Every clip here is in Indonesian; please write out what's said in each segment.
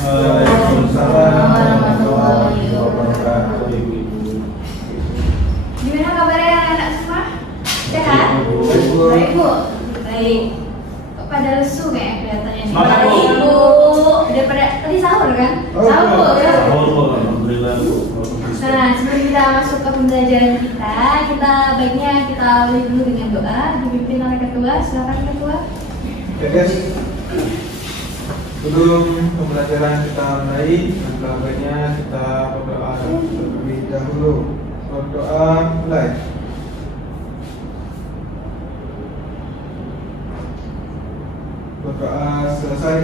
Waalaikumsalam warahmatullahi wabarakatuh. Gimana kabarnya anak semua? Sehat? Baik, Bu. Baik, Bu. Baik. Kok pada lesu kayak kelihatannya nih? Semangat, Bu. Ibu. Udah pada tadi sahur kan? Oh, Sahur. iya. Alhamdulillah, Bu. Nah, sebelum kita masuk ke pembelajaran kita baiknya kita awali dulu dengan doa dipimpin oleh ketua. Silakan ketua. Oke guys, sebelum pembelajaran kita mulai, maka baiknya kita berdoa terlebih dahulu. Berdoa mulai. Berdoa selesai.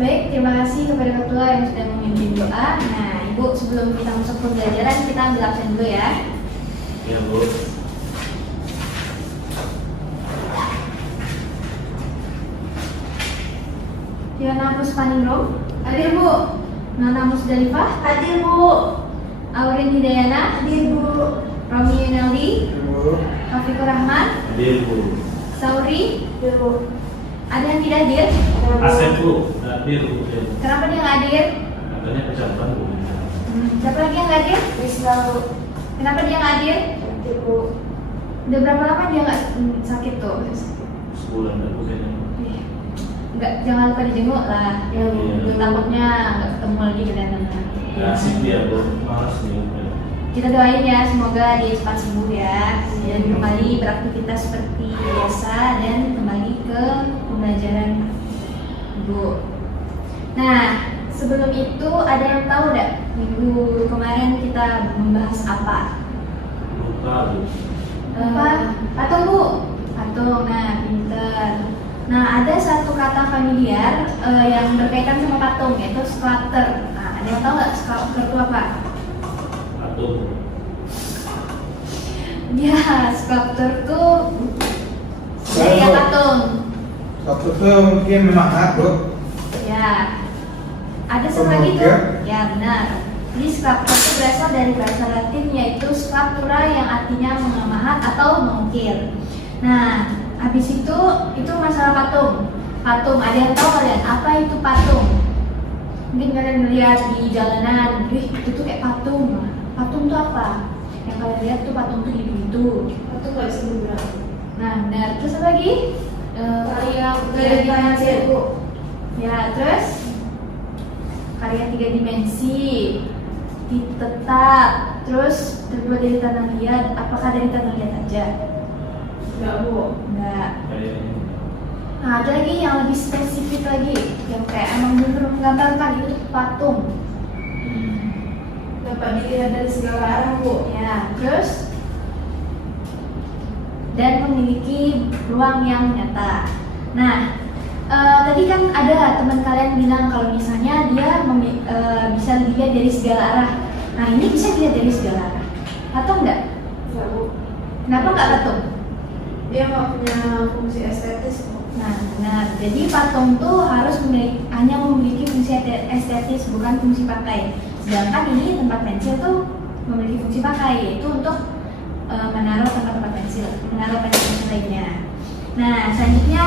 Baik, terima kasih kepada ketua yang sudah memimpin doa. Nah, Ibu, sebelum kita masuk pembelajaran kita ambil absen dulu ya. Ya, Bu. Diana Puspaningrum, hadir Bu. Nana Musdalifah, hadir Bu. Aurin Hidayana, hadir Bu. Romi Yunaldi, Ibu, Taufikur Rahman, Hadir, Bu. Sauri, hadir Bu. Ada yang tidak hadir? Asep, Bu. Hadir, Bu. Kenapa dia nggak hadir? Katanya kecapan, Bu. Siapa lagi yang nggak hadir? Rizla. Kenapa dia nggak hadir? Hadir Bu. Udah berapa lama dia nggak sakit tuh? Sebulan, Bu, kayaknya. Nggak, jangan lupa dijenguk lah. Iya. Takutnya nggak ketemu lagi kedatangan. Ya, asik dia, Bu. Malas nih. Kita doain ya, semoga dia cepat sembuh ya dan kembali beraktivitas seperti biasa dan kembali ke pembelajaran Ibu. Nah, sebelum itu ada yang tahu nggak minggu kemarin kita membahas apa? Lupa, Bu. Apa? Patung Bu? Patung, nah pinter. Nah, ada satu kata familiar yang berkaitan sama patung, yaitu sculptor. Nah, ada yang tahu nggak sculptor itu apa? Patung. Ya, sculptor tuh dari patung. satu itu mungkin memahat, Bu. Ya. Ada satu lagi tuh? Ya, benar. Jadi sculptor itu berasal dari bahasa Latin yaitu sculptura yang artinya memahat atau mengukir. Nah, habis itu masalah patung. Patung, ada yang tahu kalian apa itu patung? Mungkin kalian melihat di jalanan, itu tuh kayak patung. Patung tuh apa? Yang kalian lihat tuh patung tuh gitu. Patung nggak bisa bergerak. Nah, benar. Terus apa lagi? Karya Tiga dimensi. Bu. Ya, terus karya 3 dimensi, tetap, terus terbuat dari tanah liat. Apakah dari tanah liat aja? Nggak Bu. Enggak. Kayaknya. Nah, ada lagi yang lebih spesifik lagi, yang kayak emang bener menggambarkan itu patung. Dapat dilihat dari segala arah Bu. Ya, terus dan memiliki ruang yang nyata. Nah, tadi kan ada teman kalian bilang kalau misalnya dia bisa dilihat dari segala arah. Nah, ini bisa dilihat dari segala arah. Patung enggak? Nggak Bu. Kenapa enggak patung? Dia nggak punya fungsi estetis Bu. Nah, benar. Jadi patung tuh harus hanya memiliki fungsi estetis, bukan fungsi pakai. Sedangkan ini tempat pensil tuh memiliki fungsi pakai, yaitu untuk menaruh tempat-tempat pensil, menaruh pensil lainnya. Nah, selanjutnya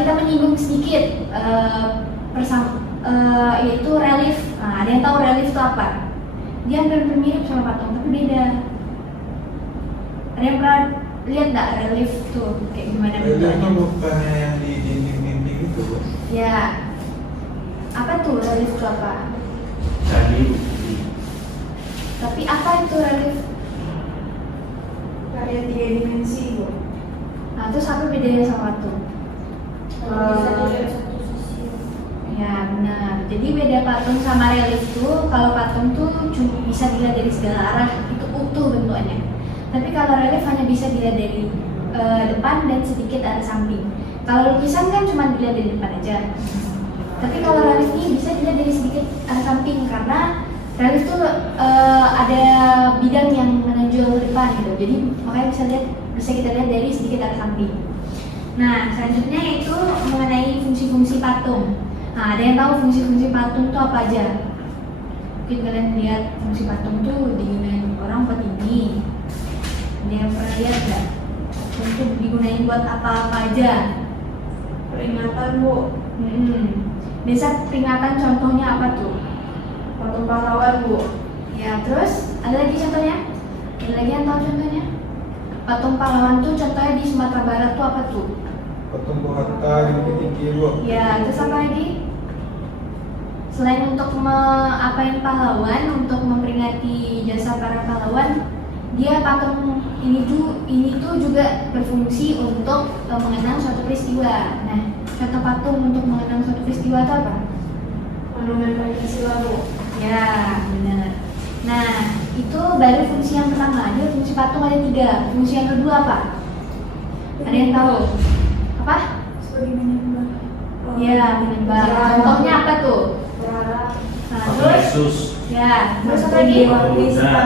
kita menyinggung sedikit yaitu relief. Nah, ada yang tahu relief itu apa? Dia hampir mirip sama patung, tapi beda. Ada yang pernah lihat nggak relief tuh kayak gimana Itu bentuknya? bukannya yang di dinding-dinding itu, Bu? Ya, apa tuh relief itu apa? Candi. Tapi apa itu relief? Karya 3 dimensi Bu. Nah, terus apa bedanya sama patung? Kalau bisa dilihat satu sisi. Ya, benar. Jadi beda patung sama relief tuh, kalau patung tuh cuma bisa dilihat dari segala arah, itu utuh bentuknya. Tapi kalau relief hanya bisa dilihat dari depan dan sedikit arah samping. Kalau lukisan kan cuma dilihat dari depan aja. Tapi kalau relief ini bisa dilihat dari sedikit arah samping karena relief tuh ada bidang yang menonjol ke depan gitu. Jadi makanya bisa kita lihat dari sedikit arah samping. Nah, selanjutnya yaitu mengenai fungsi-fungsi patung. Nah, ada yang tahu fungsi-fungsi patung itu apa aja? Mungkin kalian lihat fungsi patung tuh digunakan orang buat ini. Ada yang pernah lihat nggak? Patung tuh digunain buat apa-apa aja? Peringatan Bu. Biasa peringatan contohnya apa tuh? Patung pahlawan Bu. Ya, terus ada lagi contohnya? Ada lagi yang tahu contohnya? Patung pahlawan tuh contohnya di Sumatera Barat tuh apa tuh? Patung Bung Hatta di Bukit Tinggi Bu. Ya, terus apa lagi? Selain untuk apain pahlawan, untuk memperingati jasa para pahlawan, dia patung ini tuh juga berfungsi untuk mengenang suatu peristiwa. Nah, contoh patung untuk mengenang suatu peristiwa itu apa? Monumen Pancasila Bu. Ya, benar. Nah, itu baru fungsi yang pertama. Dia fungsi patung ada 3. Fungsi yang kedua apa? Ada yang tahu? Apa? Sebagai menyembah. Ya, menyembah. Contohnya apa tuh? Berharap. Nah, Patung terus Yesus. ya, terus apa lagi? Buddha.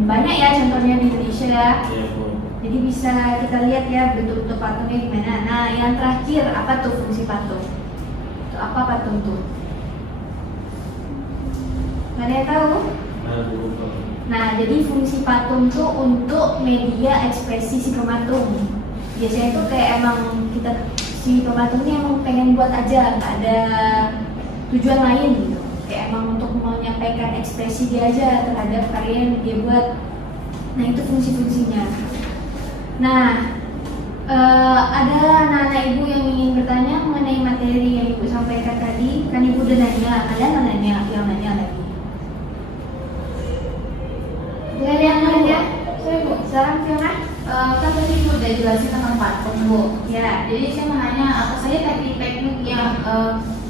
Banyak ya contohnya di Indonesia ya. Ya Bu. Jadi bisa kita lihat ya bentuk-bentuk patungnya gimana. Nah, yang terakhir apa tuh fungsi patung? Itu apa patung tuh? Nggak ada yang tahu? Nah, jadi fungsi patung tuh untuk media ekspresi si pematung. Biasanya itu kayak emang si pematung ini emang pengen buat aja, nggak ada tujuan lain gitu. Kayak emang untuk menyampaikan ekspresi dia aja terhadap karya yang dia buat. Nah, itu fungsi-fungsinya. Nah, ada anak-anak ibu yang ingin bertanya mengenai materi yang ibu sampaikan tadi. Kan ibu udah nanya, kalian nanya, yang nanya lagi. Nggak ada yang nanya? Saya Bu. Sekarang Fiona? Kan tadi ibu udah jelasin tentang patung Bu. Ya. Jadi saya mau nanya apa saja teknik-teknik yang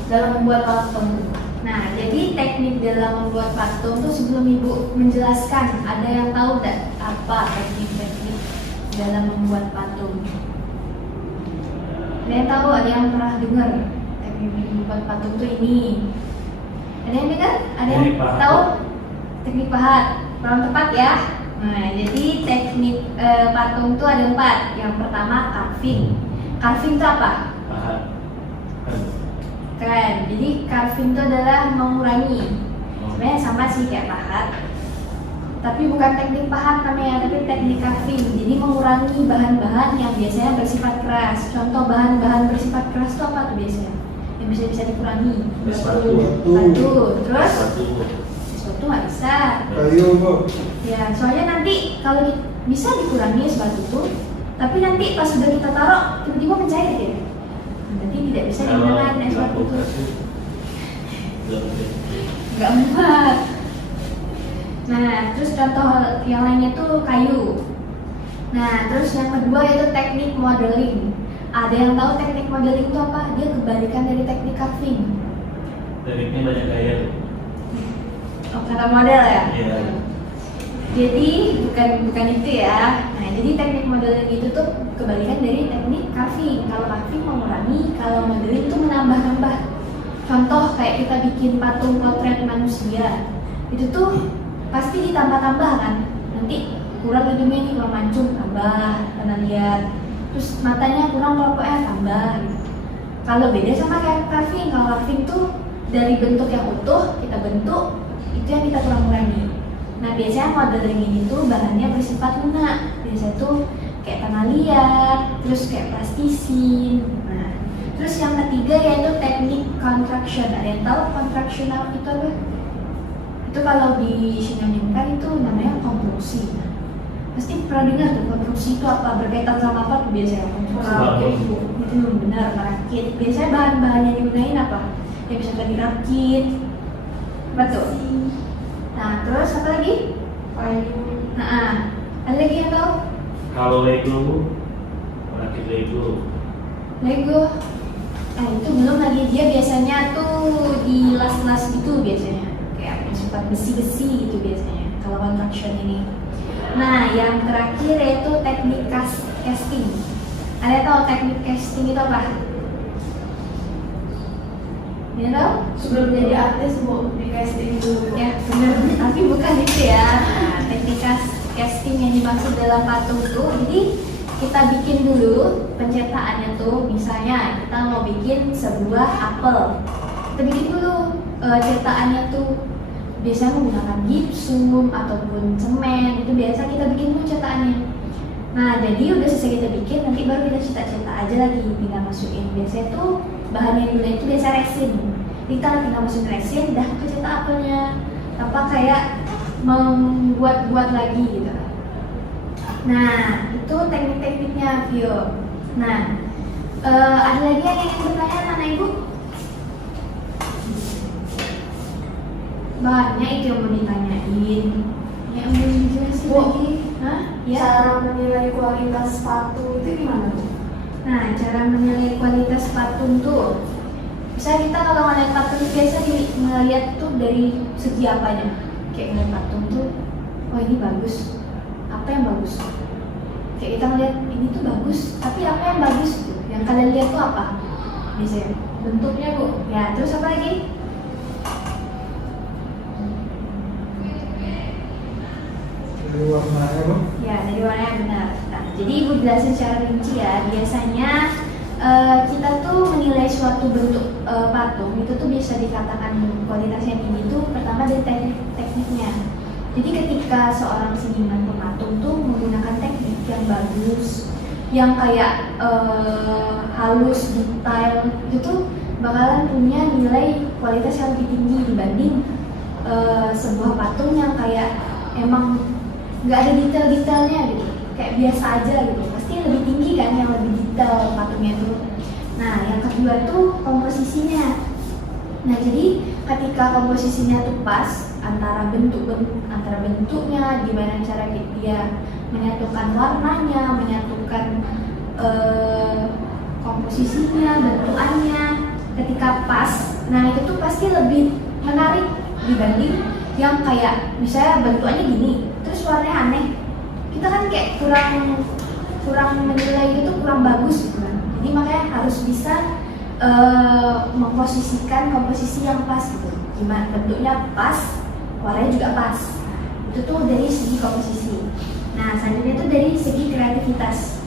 dalam membuat patung. Nah, jadi teknik dalam membuat patung tuh sebelum ibu menjelaskan, ada yang tahu nggak apa teknik-teknik dalam membuat patung? Ada yang tahu? Ada yang pernah dengar teknik membuat patung tuh ini? Ada yang dengar? Ada yang Teknik pahat. tahu? Teknik pahat, kurang tepat ya. Nah, jadi teknik patung tuh ada 4. Yang pertama carving. Carving itu apa? Pahat. Keren. Jadi carving itu adalah mengurangi. Sebenarnya sama sih kayak pahat. Tapi bukan teknik pahat namanya, tapi teknik carving. Jadi mengurangi bahan-bahan yang biasanya bersifat keras. Contoh bahan-bahan bersifat keras itu apa tuh biasanya? Yang bisa dikurangi. Batu. Batu. Terus Batu. sesuatu nggak bisa. Kayu Bu. Ya, soalnya nanti kalau bisa dikurangi es batu tuh, tapi nanti pas sudah kita taruh tiba-tiba mencair dia. Nanti tidak bisa digunakan es batu tuh. Nggak muat. Nah, terus contoh yang lainnya tuh kayu. Nah, terus yang kedua itu teknik modeling. Ada yang tahu teknik modeling itu apa? Dia kebalikan dari teknik carving. Tekniknya banyak gaya. Oh, kata model ya? Iya. Jadi bukan itu ya. Nah, jadi teknik modeling itu tuh kebalikan dari teknik carving. Kalau carving mengurangi, kalau modeling itu menambah-nambah. Contoh kayak kita bikin patung potret manusia, itu tuh pasti ditambah-tambah kan. Nanti kurang hidungnya nih, kurang mancung, tambah karena lihat. Terus matanya kurang kelopoknya, tambah. Gitu. Kalau beda sama kayak carving, kalau carving tuh dari bentuk yang utuh kita bentuk, itu yang kita kurang kurangi. Nah, biasanya modeling ini tuh bahannya bersifat lunak. Biasanya tuh kayak tanah liat, terus kayak plastisin. Nah, terus yang ketiga yaitu teknik contraction. Ada yang tahu contraction itu apa? Itu kalau disinonimkan itu namanya konstruksi. Pasti pernah dengar tuh konstruksi itu apa? Berkaitan sama apa tuh biasanya? Bangun. Benar, merakit. Biasanya bahan-bahan yang digunain apa? Ya misalkan dirakit. Betul. Nah, terus apa lagi? Kayu. Nah, ada lagi yang tahu? Kalau Lego, rakit Lego. Lego. Itu belum lagi, dia biasanya tuh di las-las gitu biasanya. Kayak bersifat besi-besi gitu biasanya. Kalau construction ini. Nah, yang terakhir yaitu teknik casting. Ada yang tahu teknik casting itu apa? Dia tahu? Sebelum jadi artis Bu, di casting dulu. Ya benar, tapi bukan itu ya. Nah, teknik casting yang dimaksud dalam patung tuh, jadi kita bikin dulu pencetakannya tuh. Misalnya kita mau bikin sebuah apel, kita bikin dulu cetakannya tuh. Biasanya menggunakan gipsum ataupun semen, itu biasa kita bikin dulu cetakannya. Nah, jadi udah selesai kita bikin, nanti baru kita cetak-cetak aja lagi, tinggal masukin. Biasanya tuh bahan yang digunakan itu biasa resin. kita tinggal masukin resin, dah kecetak apelnya, tanpa kayak membuat-buat lagi gitu. Nah, itu teknik-tekniknya Vio. Nah, ada lagi yang ingin bertanya anak ibu? Banyak itu yang mau ditanyain. Yang mau dijelasin Bu, lagi? Hah? Ya. Cara menilai kualitas sepatu itu gimana Bu? Nah, cara menilai kualitas patung tuh bisa kita kalau ngeliat patung biasa ngeliat tuh dari segi apanya. Kayak ngeliat patung tuh, oh ini bagus. Apa yang bagus? Kayak kita ngeliat ini tuh bagus, tapi apa yang bagus tuh? Yang kalian lihat tuh apa? Biasanya bentuknya Bu. Ya, terus apa lagi? Dari warnanya bang. Ya, dari warna yang benar. Nah, jadi ibu jelasin secara rinci ya. Biasanya kita tuh menilai suatu bentuk patung itu tuh bisa dikatakan kualitasnya tinggi itu pertama dari tekniknya. Jadi ketika seorang seniman pematung tuh menggunakan teknik yang bagus, yang kayak halus, detail, itu tuh bakalan punya nilai kualitas yang lebih tinggi dibanding sebuah patung yang kayak emang nggak ada detail-detailnya gitu, kayak biasa aja gitu. Pasti lebih tinggi kan yang lebih detail patungnya tuh. Nah, yang kedua tuh komposisinya. Nah, jadi ketika komposisinya tuh pas antara bentuknya, gimana cara dia menyatukan warnanya, menyatukan komposisinya, bentukannya, ketika pas, nah itu tuh pasti lebih menarik dibanding yang kayak misalnya bentukannya gini, terus warnanya aneh. Kita kan kayak kurang menilai itu kurang bagus gitu kan. Jadi makanya harus bisa memposisikan komposisi yang pas gitu. Gimana bentuknya pas, warnanya juga pas. Itu tuh dari segi komposisi. Nah, selanjutnya itu dari segi kreativitas.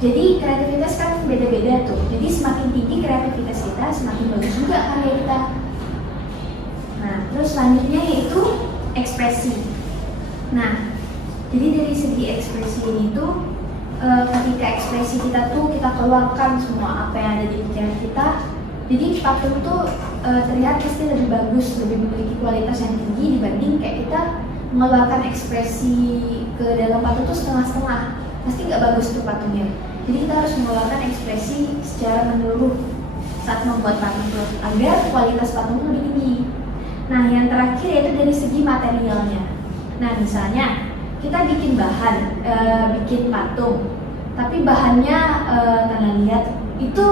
Jadi kreativitas kan beda-beda tuh. Jadi semakin tinggi kreativitas kita, semakin bagus juga karya kita. Nah, terus selanjutnya yaitu ekspresi. Nah, jadi dari segi ekspresi ini tuh ketika ekspresi kita tuh kita keluarkan semua apa yang ada di pikiran kita, jadi patung tuh terlihat pasti lebih bagus, lebih memiliki kualitas yang tinggi dibanding kayak kita mengeluarkan ekspresi ke dalam patung tuh setengah-setengah, pasti nggak bagus tuh patungnya. Jadi kita harus mengeluarkan ekspresi secara menyeluruh saat membuat patung tuh agar kualitas patung lebih tinggi. Nah, yang terakhir yaitu dari segi materialnya. Nah, misalnya kita bikin bahan, bikin patung, tapi bahannya tanah liat, itu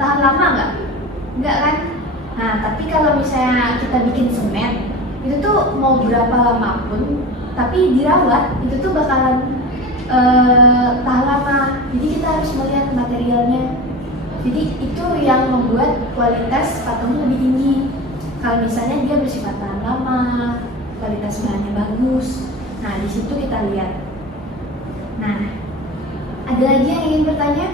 tahan lama nggak? Nggak kan? Nah, tapi kalau misalnya kita bikin semen, itu tuh mau berapa lama pun, tapi dirawat, itu tuh bakalan tahan lama. Jadi kita harus melihat materialnya. Jadi itu yang membuat kualitas patungnya lebih tinggi. Kalau misalnya dia bersifat tahan lama, kualitas bahannya bagus, nah di situ kita lihat. Nah, ada lagi yang ingin bertanya?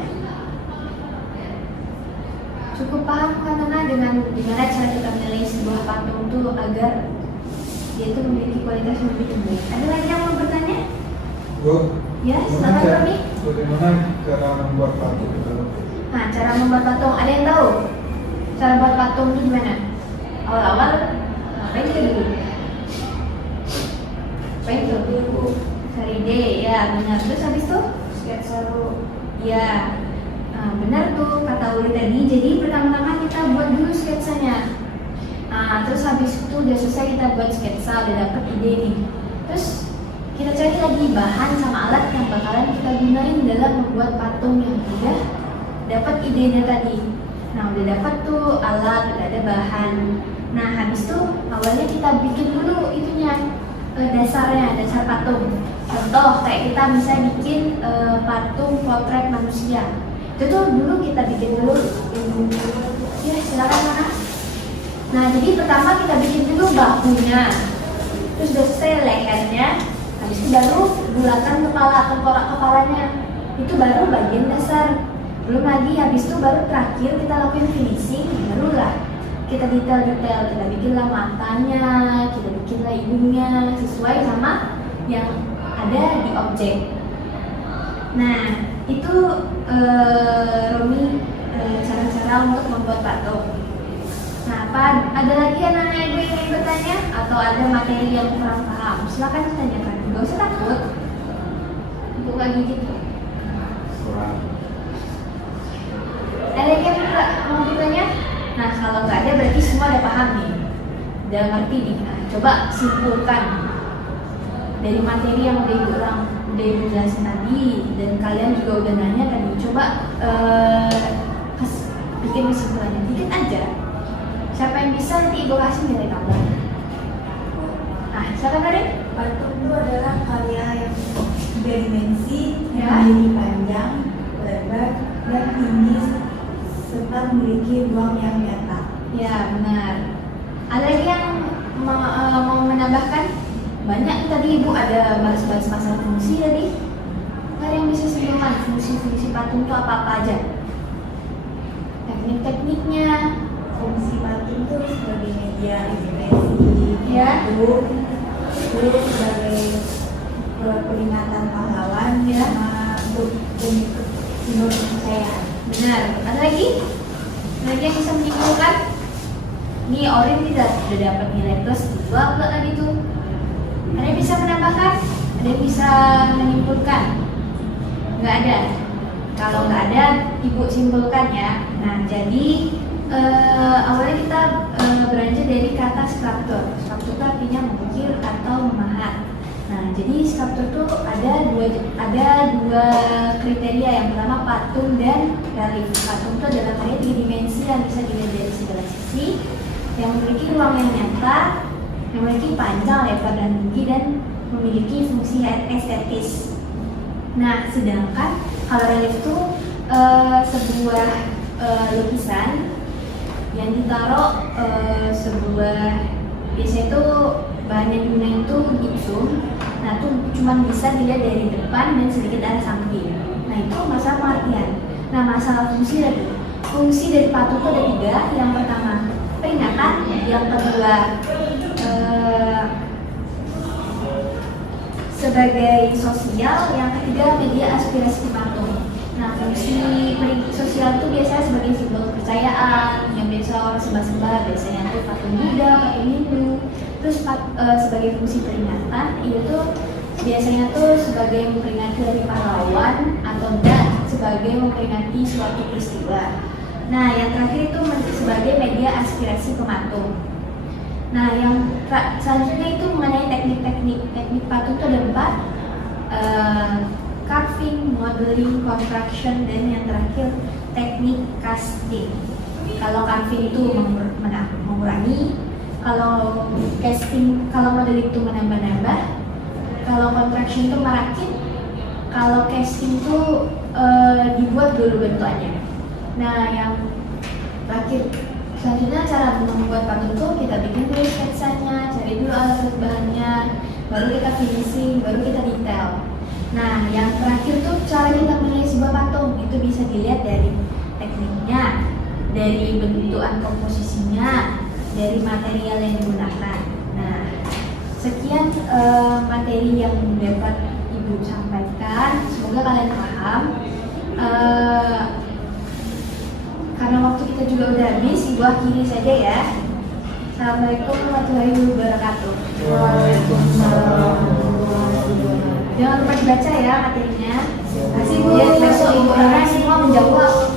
Cukup paham kan Nana dengan gimana cara kita menilai sebuah patung itu agar dia itu memiliki kualitas yang lebih tinggi? Ada lagi yang mau bertanya? Bu, Ya, silakan Romi. bagaimana cara membuat patung itu? Nah, cara membuat patung, ada yang tahu? Cara buat patung itu gimana? Awal-awal ngapain dulu? Ngapain dulu? Cari ide, ya benar. Terus habis itu? Sketsa dulu. Ya, nah, benar tuh kata Uli tadi. Jadi pertama-tama kita buat dulu sketsanya. Nah, terus habis itu udah selesai kita buat sketsa, udah dapet ide nih. Terus kita cari lagi bahan sama alat yang bakalan kita gunain dalam membuat patung yang udah dapat idenya tadi. Nah, udah dapat tuh alat, udah ada bahan. Nah, habis itu awalnya kita bikin dulu itunya, dasarnya, dasar patung. Contoh kayak kita bisa bikin patung potret manusia. Itu tuh dulu kita bikin dulu. Ya, silakan Mana. Nah, jadi pertama kita bikin dulu bahunya. Terus udah selesai lehernya. Habis itu baru bulatan kepala, tengkorak kepalanya. Itu baru bagian dasar. Belum lagi habis itu baru terakhir kita lakuin finishing, barulah kita detail-detail, kita bikinlah matanya, kita bikinlah hidungnya sesuai sama yang ada di objek. Nah, itu Romi cara-cara untuk membuat patung. Nah, apa ada lagi anak-anak ibu yang ingin bertanya atau ada materi yang kurang paham? Silakan tanyakan. Gak usah takut. Ibu gak gigit. Kurang. Ada lagi yang mau bertanya? Nah, kalau nggak ada berarti semua udah paham nih, udah ngerti nih. Nah, coba simpulkan dari materi yang udah ibu jelasin tadi dan kalian juga udah nanya tadi. Coba bikin kesimpulannya dikit aja. Siapa yang bisa nanti ibu kasih nilai tambah. Nah, silakan Karin. Patung itu adalah karya yang tiga dimensi, Ya. memiliki panjang, lebar, dan tinggi, serta memiliki ruang yang nyata. Ya, benar. Ada lagi yang mau menambahkan? Banyak tadi ibu ada bahas-bahas masalah fungsi tadi. Nggak ada yang bisa simpulkan fungsi-fungsi patung itu apa-apa aja? Teknik-tekniknya. Fungsi patung itu sebagai media ekspresi, Ya. terus sebagai peringatan pahlawan, Ya. sama untuk simbol kepercayaan. Benar. Ada lagi? Ada lagi yang bisa menyimpulkan? Ini Orin tidak sudah dapat nilai plus 2 enggak tadi tuh? Ada yang bisa menambahkan? Ada yang bisa menyimpulkan? Nggak ada. Kalau nggak ada, ibu simpulkan ya. Nah, jadi awalnya kita beranjak dari kata sculptor. Sculptor itu artinya mengukir atau memahat. Nah, jadi sculptor itu ada dua kriteria. Yang pertama patung dan relief. Patung itu adalah karya tiga dimensi yang bisa dilihat dari segala sisi, yang memiliki ruang yang nyata, yang memiliki panjang, lebar, dan tinggi, dan memiliki fungsi estetis. Nah, sedangkan kalau relief itu sebuah lukisan yang ditaruh biasanya itu bahan yang digunakan itu gipsum. Nah, itu cuma bisa dilihat dari depan dan sedikit arah samping. Nah, itu masalah pengertian. Nah, masalah fungsi tadi. Fungsi dari patung itu ada 3. Yang pertama peringatan, yang kedua sebagai sosial, yang ketiga media aspirasi patung. Nah, fungsi sosial itu biasanya sebagai simbol kepercayaan yang biasa orang sembah-sembah, biasanya itu patung Buddha, patung Hindu. Terus sebagai fungsi peringatan itu biasanya tuh sebagai memperingati dari pahlawan atau enggak sebagai memperingati suatu peristiwa. Nah, yang terakhir itu sebagai media aspirasi pematung. Nah, yang selanjutnya itu mengenai teknik patung itu ada 4. Carving, modeling, construction, dan yang terakhir teknik casting. Kalau carving itu mengurangi, kalau modeling itu menambah-nambah, kalau construction itu merakit, kalau casting itu dibuat dulu bentukannya. Nah, yang terakhir selanjutnya cara membuat patung itu kita bikin dulu sketsanya, cari dulu alat bahannya, baru kita finishing, baru kita detail. Nah, yang terakhir tuh cara kita menilai sebuah patung itu bisa dilihat dari tekniknya, dari bentukan komposisinya, dari material yang digunakan. Nah, sekian materi yang dapat Ibu sampaikan. Semoga kalian paham. Karena waktu kita juga udah habis, Ibu akhiri saja ya. Assalamualaikum warahmatullahi wabarakatuh. Waalaikumsalam. Jangan lupa dibaca ya materinya. Kasih Bu. Biar besok Ibu semua menjawab.